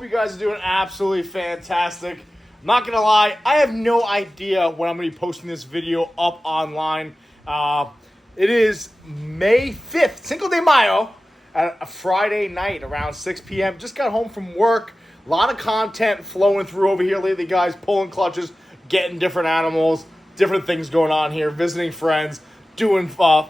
Hope you guys are doing absolutely fantastic. I'm not going to lie, I have no idea when I'm going to be posting this video up online. It is May 5th, Cinco de Mayo, at a Friday night around 6 p.m. Just got home from work. A lot of content flowing through over here lately, guys. Pulling clutches, getting different animals, different things going on here, visiting friends, doing, I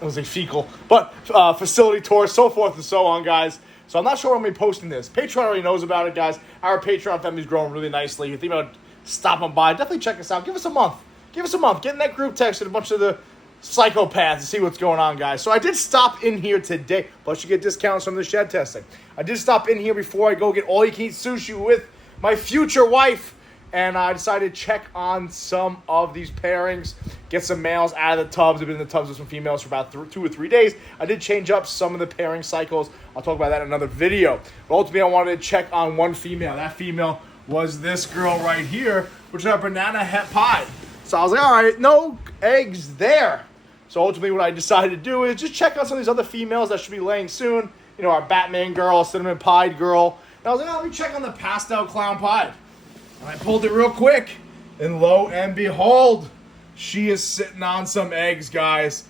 was say fecal, but facility tours, so forth and so on, guys. So I'm not sure when I'm going to be posting this. Patreon already knows about it, guys. Our Patreon family's growing really nicely. If you think about stopping by, definitely check us out. Give us a month. Give us a month. Get in that group text with a bunch of the psychopaths to see what's going on, guys. So I did stop in here today. Plus, you get discounts from the shed testing. I did stop in here before I go get all-you-can-eat sushi with my future wife. And I decided to check on some of these pairings, get some males out of the tubs. I've been in the tubs with some females for about 2 or 3 days. I did change up some of the pairing cycles. I'll talk about that in another video. But ultimately, I wanted to check on one female. That female was this girl right here, which is our banana het pie. So I was like, all right, no eggs there. So ultimately, what I decided to do is just check on some of these other females that should be laying soon. You know, our Batman girl, cinnamon pied girl. And I was like, oh, let me check on the pastel clown pied. And I pulled it real quick, and lo and behold, she is sitting on some eggs, guys.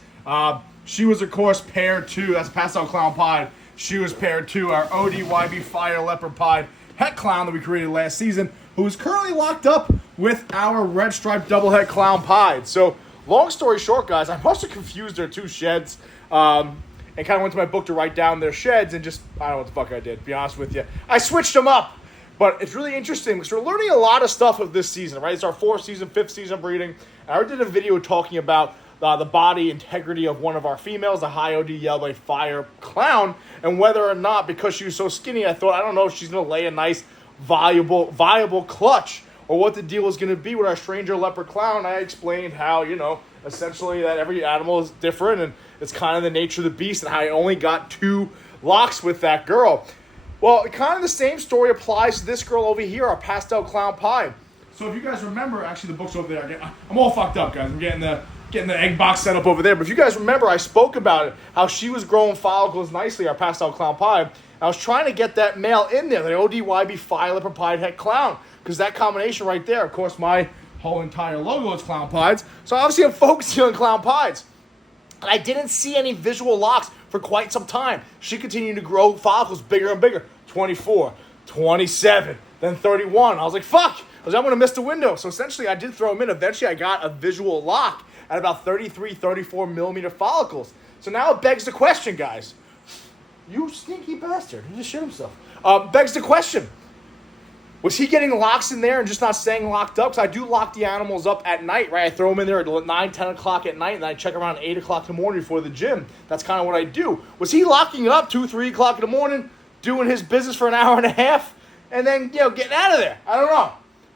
She was, of course, paired to, that's Pastel Clown Pied. She was paired to our ODYB Fire Leopard Pied Het Clown that we created last season, who is currently locked up with our Red Striped Double Het Clown Pied. So, long story short, guys, I must have confused their two sheds, and kind of went to my book to write down their sheds, and just, I don't know what the fuck I did, to be honest with you. I switched them up. But it's really interesting because we're learning a lot of stuff of this season, right? It's our 4th season, 5th season breeding. And I already did a video talking about the body integrity of one of our females, the high OD Yellow Fire Clown, and whether or not, because she was so skinny, I thought, I don't know if she's going to lay a nice, viable clutch, or what the deal is going to be with our Stranger Leopard Clown. I explained how, you know, essentially that every animal is different, and it's kind of the nature of the beast, and how I only got 2 locks with that girl. Well, kind of the same story applies to this girl over here, our Pastel Clown Pie. So if you guys remember, actually the book's over there. I'm all fucked up, guys. I'm getting the egg box set up over there. But if you guys remember, I spoke about it, how she was growing follicles nicely, our Pastel Clown Pie. I was trying to get that male in there, the ODYB Fire Leopard Pied Het Clown, because that combination right there, of course, my whole entire logo is Clown Pieds. So obviously I'm focusing on Clown Pieds. And I didn't see any visual locks for quite some time. She continued to grow follicles bigger and bigger. 24, 27, then 31. I was like, fuck. I'm going to miss the window. So essentially, I did throw them in. Eventually, I got a visual lock at about 33, 34 millimeter follicles. So now it begs the question, guys. You sneaky bastard. He just shit himself. Begs the question. Was he getting locks in there and just not staying locked up? Because I do lock the animals up at night, right? I throw them in there at 9, 10 o'clock at night, and I check around 8 o'clock in the morning before the gym. That's kind of what I do. Was he locking up 2, 3 o'clock in the morning, doing his business for an hour and a half, and then, you know, getting out of there? I don't know.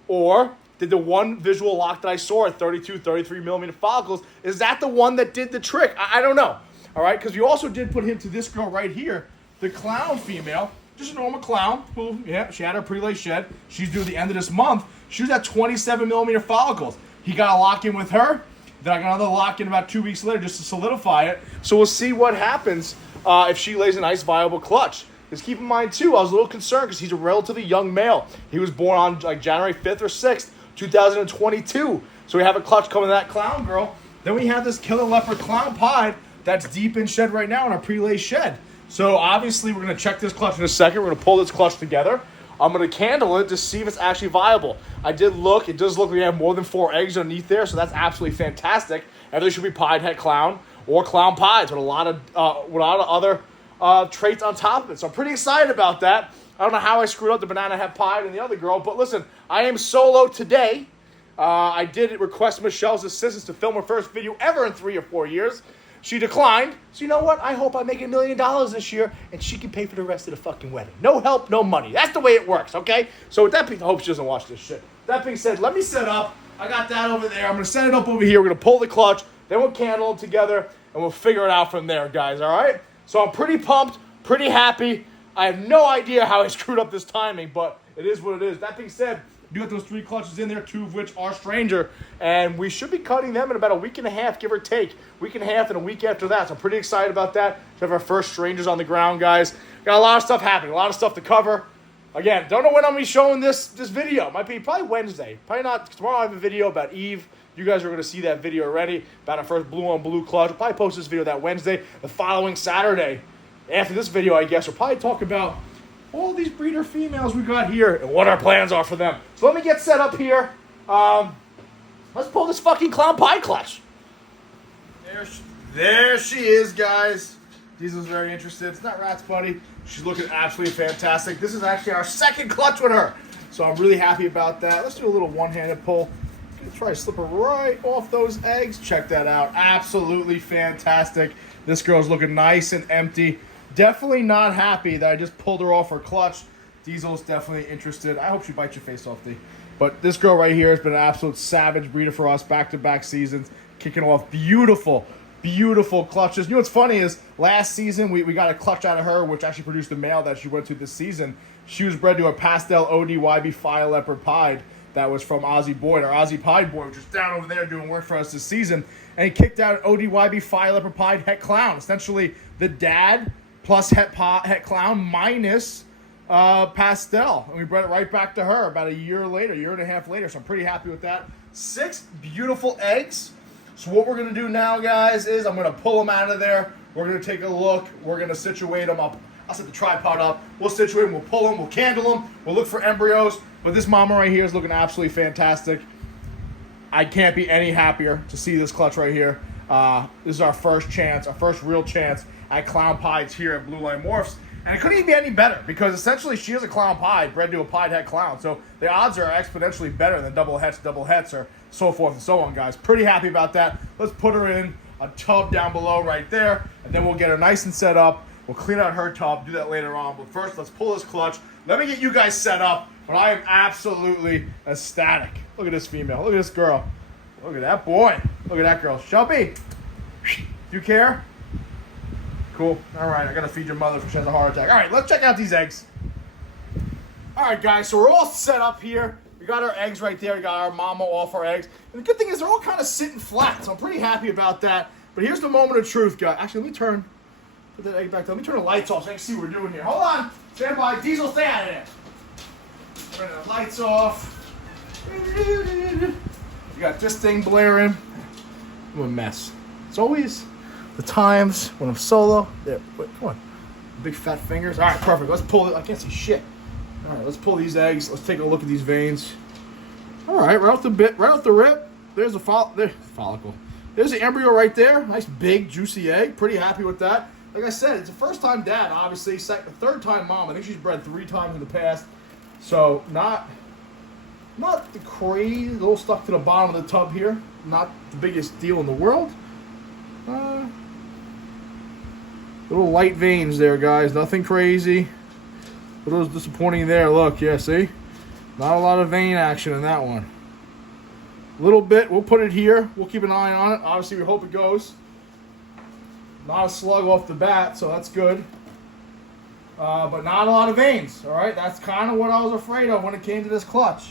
Or did the one visual lock that I saw at 32, 33 millimeter follicles, is that the one that did the trick? I don't know. All right, because we also did put him to this girl right here, the clown female. Just a normal clown who, yeah, she had her pre-lay shed. She's due the end of this month. She was at 27 millimeter follicles. He got a lock in with her. Then I got another lock in about 2 weeks later just to solidify it. So we'll see what happens if she lays a nice viable clutch. Just keep in mind, too, I was a little concerned because he's a relatively young male. He was born on like January 5th or 6th, 2022. So we have a clutch coming to that clown girl. Then we have this Killer Leopard Clown Pied that's deep in shed right now in our pre-lay shed. So obviously we're going to check this clutch in a second. We're going to pull this clutch together. I'm going to candle it to see if it's actually viable. I did look. It does look like we have more than 4 eggs underneath there, so that's absolutely fantastic. Everything should be pied het clown or clown pieds with a lot of other traits on top of it. So I'm pretty excited about that. I don't know how I screwed up the banana het pied and the other girl, but listen, I am solo today. I did request Michelle's assistance to film her first video ever in 3 or 4 years. She declined. So you know what? I hope I make $1 million this year and she can pay for the rest of the fucking wedding. No help, no money. That's the way it works, okay? So with that being, I hope she doesn't watch this shit. That being said, let me set up. I got that over there. I'm going to set it up over here. We're going to pull the clutch. Then we'll candle it together and we'll figure it out from there, guys, all right? So I'm pretty pumped, pretty happy. I have no idea how I screwed up this timing, but it is what it is. That being said, you got those 3 clutches in there, 2 of which are Stranger, and we should be cutting them in about a week and a half, give or take. Week and a half and a week after that, so I'm pretty excited about that. We have our first Strangers on the ground, guys. Got a lot of stuff happening, a lot of stuff to cover. Again, don't know when I'm going to be showing this video. It might be probably Wednesday. Probably not. Tomorrow I have a video about Eve. You guys are going to see that video already about our first blue on blue clutch. We'll probably post this video that Wednesday. The following Saturday, after this video, I guess, we'll probably talk about all these breeder females we got here and what our plans are for them. So let me get set up here. Let's pull this fucking clown pie clutch. There she is, guys. Diesel's very interested. It's not Rat's buddy. She's looking absolutely fantastic. This is actually our second clutch with her. So I'm really happy about that. Let's do a little one-handed pull. Gonna try to slip her right off those eggs. Check that out. Absolutely fantastic. This girl's looking nice and empty. Definitely not happy that I just pulled her off her clutch. Diesel's definitely interested. I hope she bites your face off, D. But this girl right here has been an absolute savage breeder for us back-to-back seasons. Kicking off beautiful, beautiful clutches. You know what's funny is last season we got a clutch out of her, which actually produced a male that she went to this season. She was bred to a pastel ODYB Fire Leopard Pied that was from Aussie Boyd, our Aussie Pied boy, which is down over there doing work for us this season. And he kicked out an ODYB Fire Leopard Pied Het Clown. Essentially the dad plus Het Clown minus pastel. And we bred it right back to her about a year later, year and a half later. So I'm pretty happy with that. 6 beautiful eggs. So what we're going to do now, guys, is I'm going to pull them out of there. We're going to take a look. We're going to situate them up. I'll set the tripod up. We'll situate them. We'll pull them. We'll candle them. We'll look for embryos. But this mama right here is looking absolutely fantastic. I can't be any happier to see this clutch right here. This is our first chance, our first real chance at clown pies here at Blue Line Morphs. And it couldn't even be any better because essentially she is a clown pied bred to a pied het clown. So the odds are exponentially better than double hets, or so forth and so on, guys. Pretty happy about that. Let's put her in a tub down below right there, and then we'll get her nice and set up. We'll clean out her tub, do that later on. But first, let's pull this clutch. Let me get you guys set up, but I am absolutely ecstatic. Look at this female. Look at this girl. Look at that boy. Look at that girl. Shelby, do you care? Cool. All right, I got to feed your mother if she has a heart attack. All right, let's check out these eggs. All right, guys, so we're all set up here. We got our eggs right there. We got our mama off our eggs. And the good thing is they're all kind of sitting flat, so I'm pretty happy about that. But here's the moment of truth, guys. Actually, let me put that egg back down. Let me turn the lights off so I can see what we're doing here. Hold on. Stand by. Diesel, stay out of there. Turn the lights off. You got this thing blaring. I'm a mess. It's always the times when I'm solo. There, wait, come on. Big fat fingers. All right, perfect. Let's pull it. I can't see shit. All right, let's pull these eggs. Let's take a look at these veins. All right, right off the rip. There's the follicle. There's the embryo right there. Nice big juicy egg. Pretty happy with that. Like I said, it's a first-time dad, obviously. Third-time mom. I think she's bred 3 times in the past. So not the crazy. A little stuck to the bottom of the tub here. Not the biggest deal in the world. Little light veins there, guys. Nothing crazy. A little disappointing there. Look, yeah, see? Not a lot of vein action in that one. A little bit. We'll put it here. We'll keep an eye on it. Obviously, we hope it goes. Not a slug off the bat, so that's good. But not a lot of veins, all right? That's kind of what I was afraid of when it came to this clutch.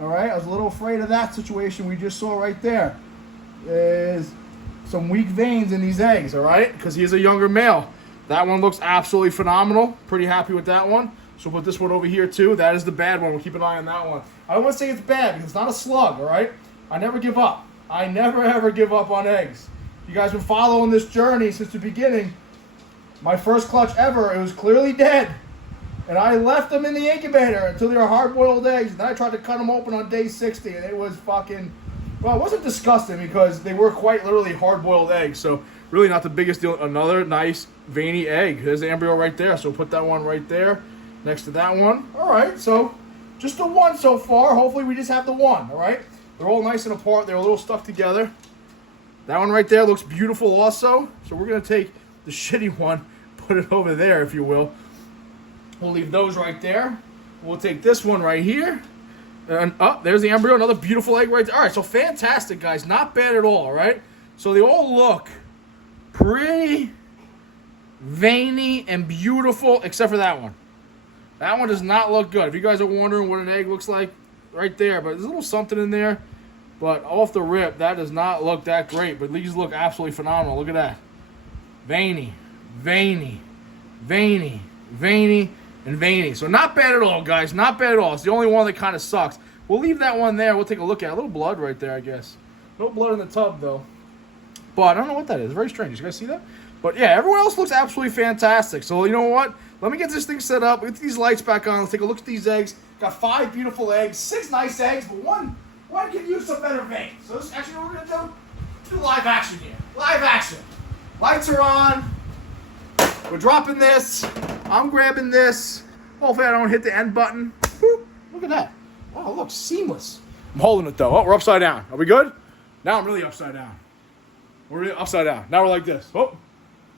All right? I was a little afraid of that situation we just saw right there. There's some weak veins in these eggs, all right? Because he's a younger male. That one looks absolutely phenomenal. Pretty happy with that one. So we'll put this one over here too. That is the bad one. We'll keep an eye on that one. I don't want to say it's bad because it's not a slug, all right? I never give up. I never ever give up on eggs. You guys have been following this journey since the beginning. My first clutch ever, it was clearly dead. And I left them in the incubator until they were hard-boiled eggs. And then I tried to cut them open on day 60 and it was fucking... Well, it wasn't disgusting because they were quite literally hard-boiled eggs. So really not the biggest deal. Another nice veiny egg. There's the embryo right there. So put that one right there next to that one. All right, so just the one so far. Hopefully we just have the one, all right? They're all nice and apart. They're a little stuck together. That one right there looks beautiful also. So we're going to take the shitty one, put it over there, if you will. We'll leave those right there. We'll take this one right here. And there's the embryo, another beautiful egg right there. All right, so fantastic, guys. Not bad at all right? So they all look pretty veiny and beautiful, except for that one. That one does not look good. If you guys are wondering what an egg looks like, right there. But there's a little something in there. But off the rip, that does not look that great. But these look absolutely phenomenal. Look at that. Veiny, veiny, veiny, veiny. and veining. So not bad at all, guys. Not bad at all. It's the only one that kind of sucks. We'll leave that one there. We'll take a look at it. A little blood right there, I guess. No blood in the tub, though. But I don't know what that is. Very strange. You guys see that? But yeah, everyone else looks absolutely fantastic. So you know what? Let me get this thing set up. Get these lights back on. Let's take a look at these eggs. Got 5 beautiful eggs. 6 nice eggs, but one could use some better veins. So this is actually what we're going to do live action here. Live action. Lights are on. We're dropping this. I'm grabbing this. Hopefully I don't hit the end button. Boop. Look at that. Wow, it looks seamless. I'm holding it though. Oh, we're upside down. Are we good? Now I'm really upside down. We're really upside down. Now we're like this. Oh,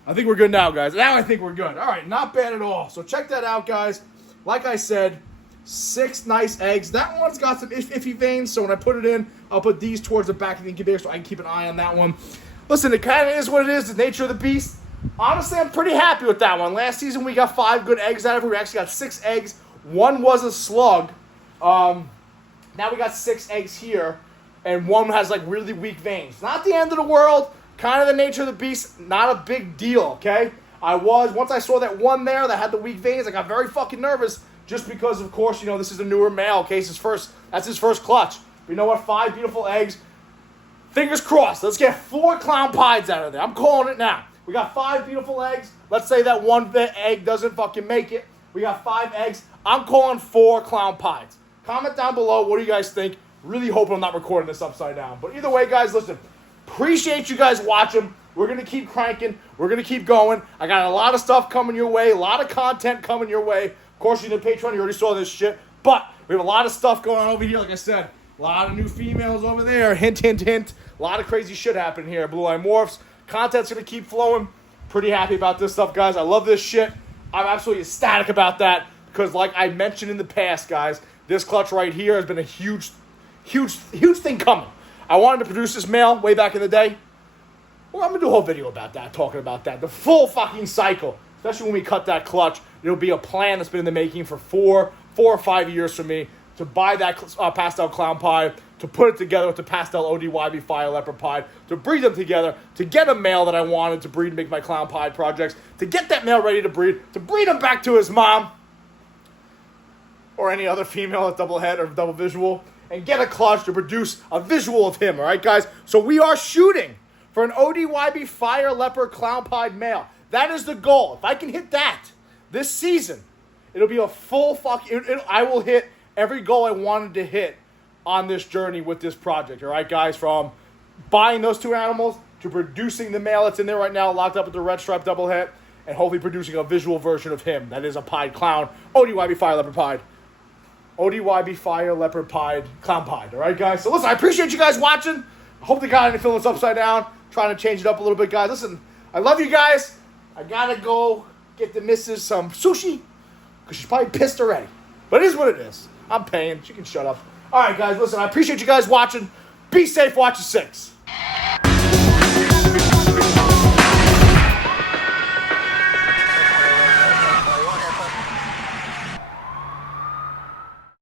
I think we're good now, guys. Now I think we're good. All right, not bad at all. So check that out, guys. Like I said, 6 nice eggs. That one's got some iffy veins, so when I put it in, I'll put these towards the back of the incubator so I can keep an eye on that one. Listen, it kind of is what it is. The nature of the beast. Honestly, I'm pretty happy with that one. Last season, we got 5 good eggs out of it. We actually got 6 eggs. 1 was a slug. Now we got 6 eggs here, and 1 has like really weak veins. Not the end of the world. Kind of the nature of the beast. Not a big deal, okay? Once I saw that one there that had the weak veins, I got very fucking nervous just because, of course, you know, this is a newer male, okay? That's his first clutch. But you know what? 5 beautiful eggs. Fingers crossed. Let's get 4 clown pies out of there. I'm calling it now. We got 5 beautiful eggs. Let's say that 1 egg doesn't fucking make it. We got 5 eggs. I'm calling 4 clown pies. Comment down below. What do you guys think? Really hoping I'm not recording this upside down. But either way, guys, listen. Appreciate you guys watching. We're going to keep cranking. We're going to keep going. I got a lot of stuff coming your way. A lot of content coming your way. Of course, you're the Patreon. You already saw this shit. But we have a lot of stuff going on over here. Like I said, a lot of new females over there. Hint, hint, hint. A lot of crazy shit happening here. Blue Eye Morphs. Content's going to keep flowing. Pretty happy about this stuff, guys. I love this shit. I'm absolutely ecstatic about that because, like I mentioned in the past, guys, this clutch right here has been a huge thing coming. I wanted to produce this male way back in the day. Well, I'm going to do a whole video about that, talking about that. The full fucking cycle, especially when we cut that clutch. It'll be a plan that's been in the making for 4 or 5 years for me to buy that pastel clown pie, to put it together with the pastel ODYB fire leopard pie, to breed them together, to get a male that I wanted to breed and make my clown pie projects, to get that male ready to breed him back to his mom, or any other female at double head or double visual, and get a clutch to produce a visual of him, all right, guys? So we are shooting for an ODYB fire leopard clown pie male. That is the goal. If I can hit that this season, it'll be a full I will hit every goal I wanted to hit on this journey with this project, all right, guys? From buying those 2 animals to producing the male that's in there right now, locked up with the red stripe double head, and hopefully producing a visual version of him. That is a pied clown, ODYB fire leopard pied. ODYB fire leopard pied clown pied, all right, guys? So listen, I appreciate you guys watching. I hope the guy didn't feel this upside down. Trying to change it up a little bit, guys. Listen, I love you guys. I gotta go get the missus some sushi because she's probably pissed already. But it is what it is. I'm paying. She can shut up. All right, guys, listen, I appreciate you guys watching. Be safe. Watch the 6.